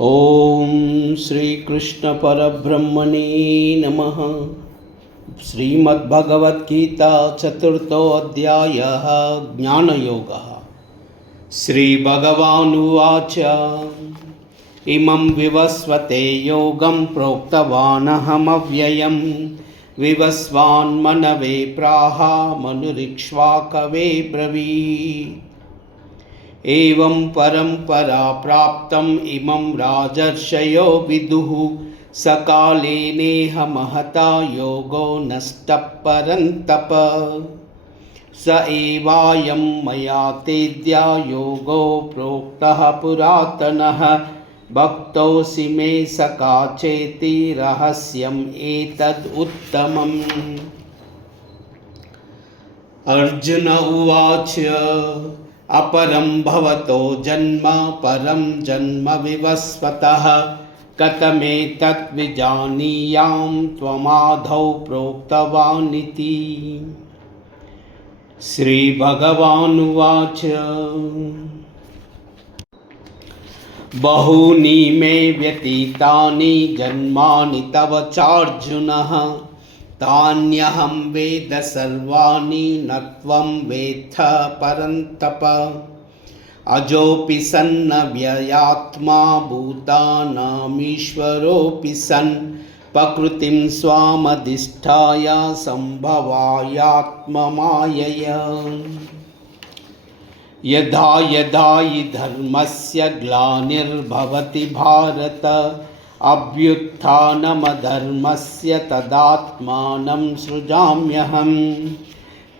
ओम श्री कृष्ण परब्रह्मणे नमः। श्रीमद्भगवद्गीता चतुर्थो अध्यायः ज्ञानयोगः। श्रीभगवानुवाच इमं विवस्वते योगं प्रोक्तवानहमव्ययं विवस्वान्मनवे प्राह मनुरिक्ष्वाकवे ब्रवीत्। एवं परंपरा प्राप्तम् इमं राजर्षयो विदुः सकाले नेह महता योगो नष्टः परन्तप। स एवायं मया तेद्या योगो प्रोक्तः पुरातनः भक्तोऽसि मे सखा चेति रहस्यम् एतद् उत्तमम्। अर्जुन उवाच अपरं भवतो जन्म परं जन्म विवस्वतः कथमेतत् विजानीयां त्वमादौ प्रोक्तवानिति। श्रीभगवानुवाच बहूनि मे व्यतीतानि जन्मानि तव चार्जुनः तान्यहं वेद सर्वाणि न त्वं वेत्थ परन्तप। अजोऽपि सन्नव्ययात्मा भूतानामीश्वरोऽपि सन् प्रकृतिं स्वामधिष्ठाय सम्भवायात्ममायया। यदा यदा हि धर्मस्य ग्लानिर्भवति भारत अभ्युत्थानमधर्मस्य तदात्मानं सृजाम्यहम्।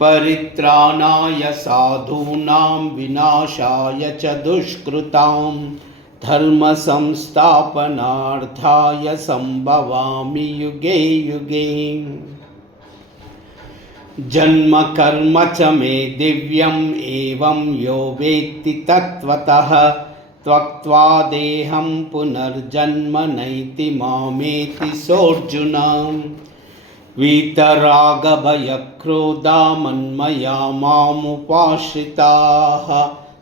परित्राणाय साधूनां विनाशाय च दुष्कृतां धर्मसंस्थापनार्थाय सम्भवामि युगे युगे। जन्म कर्म च मे दिव्यम् एवं यो वेत्ति तत्त्वतः त्यक्त्वा देहं पुनर्जन्म नैति मामेति सोऽर्जुन। वीतरागभयक्रोधा मन्मया मामुपाश्रिताः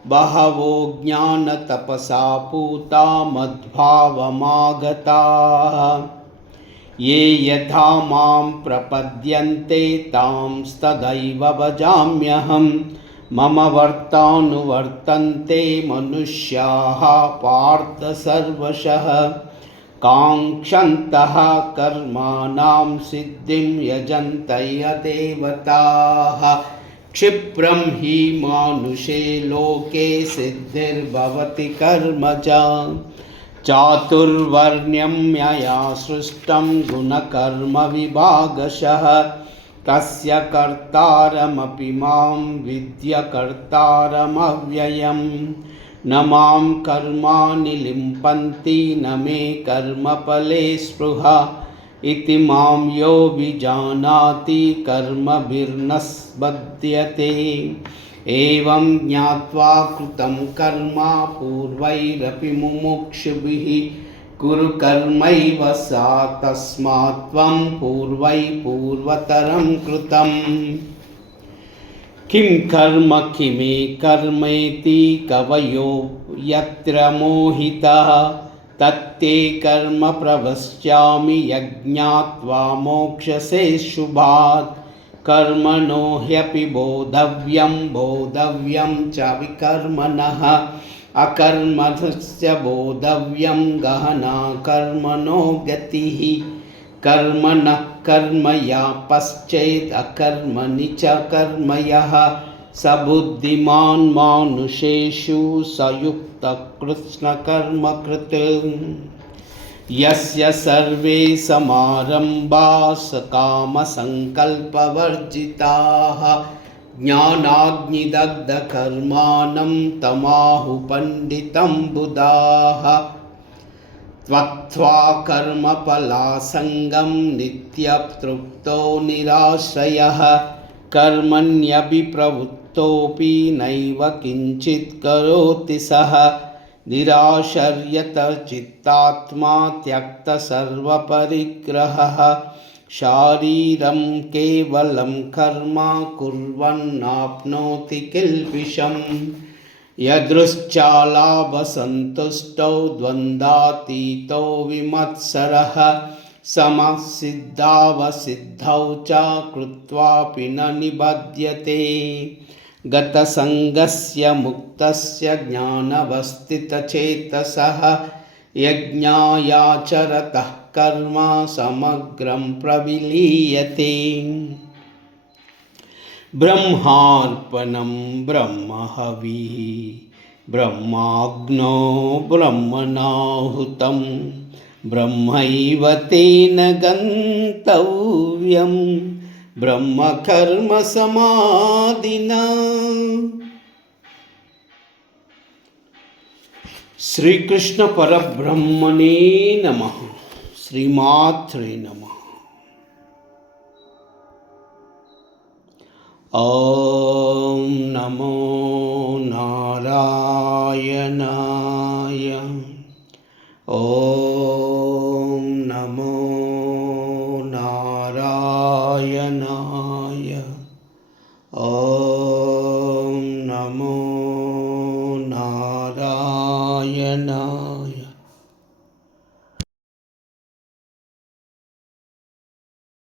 बहवो ज्ञानतपसा पूता मद्भावमागताः। ये यथा मां प्रपद्यन्ते तांस्तदैव भजाम्यहम्। मम वर्तानुवर्तन्ते मनुष्याः पार्थ सर्वशः काङ्क्षन्तः कर्माणां सिद्धिं यजन्तः देवताः। क्षिप्रं हि मानुषे लोके सिद्धिर्भवति कर्मजा। चातुर्वर्ण्यं मया सृष्टं गुणकर्मविभागशः तस्य कर्तारमपि मां विद्य कर्तारमव्ययम्। न मां कर्माणि लिम्पन्ति न मे कर्मफले स्पृहा इति मां यो विजानाति कर्मभिर्न बध्यते। एवं ज्ञात्वा कृतं कर्म पूर्वैरपि मुमुक्षुभिः कुरु कर्मैव सा तस्मात् त्वं पूर्वै पूर्वतरं कृतम्। किं कर्म किमे कर्मेति कवयो यत्र मोहितः तत्ते कर्म प्रवक्ष्यामि यज्ञात्वा मोक्षसे शुभात्। कर्मणो ह्यपि बोधव्यं च विकर्मणः अकर्मणस्य बोधव्यं गहना कर्मणो गतिः। कर्मणः कर्मया पश्चेत् अकर्मणि च कर्म यः स बुद्धिमान् मानुषेषु स युक्तः कृत्स्नकर्मकृत्। यस्य सर्वे समारम्भाः सकामसङ्कल्पवर्जिताः ज्ञानाग्निदग्धकर्माणं तमाहु पण्डितं बुधाः। त्यक्त्वा कर्मफलासङ्गं नित्यतृप्तो निराश्रयः कर्मण्यभिप्रवृत्तोऽपि नैव किञ्चित् करोति सः। निराशर्यत चित्तात्मा त्यक्तसर्वपरिग्रहः शारीरं केवलं कर्म कुर्वन्नाप्नोति किल्बिषम्। यदृश्चालाभसन्तुष्टौ द्वन्द्वातीतो विमत्सरः समसिद्धावसिद्धौ च कृत्वापि न निबध्यते गतसङ्गस्य मुक्तस्य ज्ञानवस्थितचेतसः यज्ञायाचरतः कर्म समग्रं प्रविलीयते ब्रह्मार्पणं ब्रह्महविः ब्रह्माग्नो ब्रह्मणाहुतं ब्रह्मैव तेन गन्तव्यं ब्रह्मकर्मसमाधिना। श्रीकृष्ण परब्रह्मणे नमः। श्रीमात्रे नमः। ॐ नमो नारायणाय। ॐ नमो नारायणाय। ॐ नमो नारायणाय।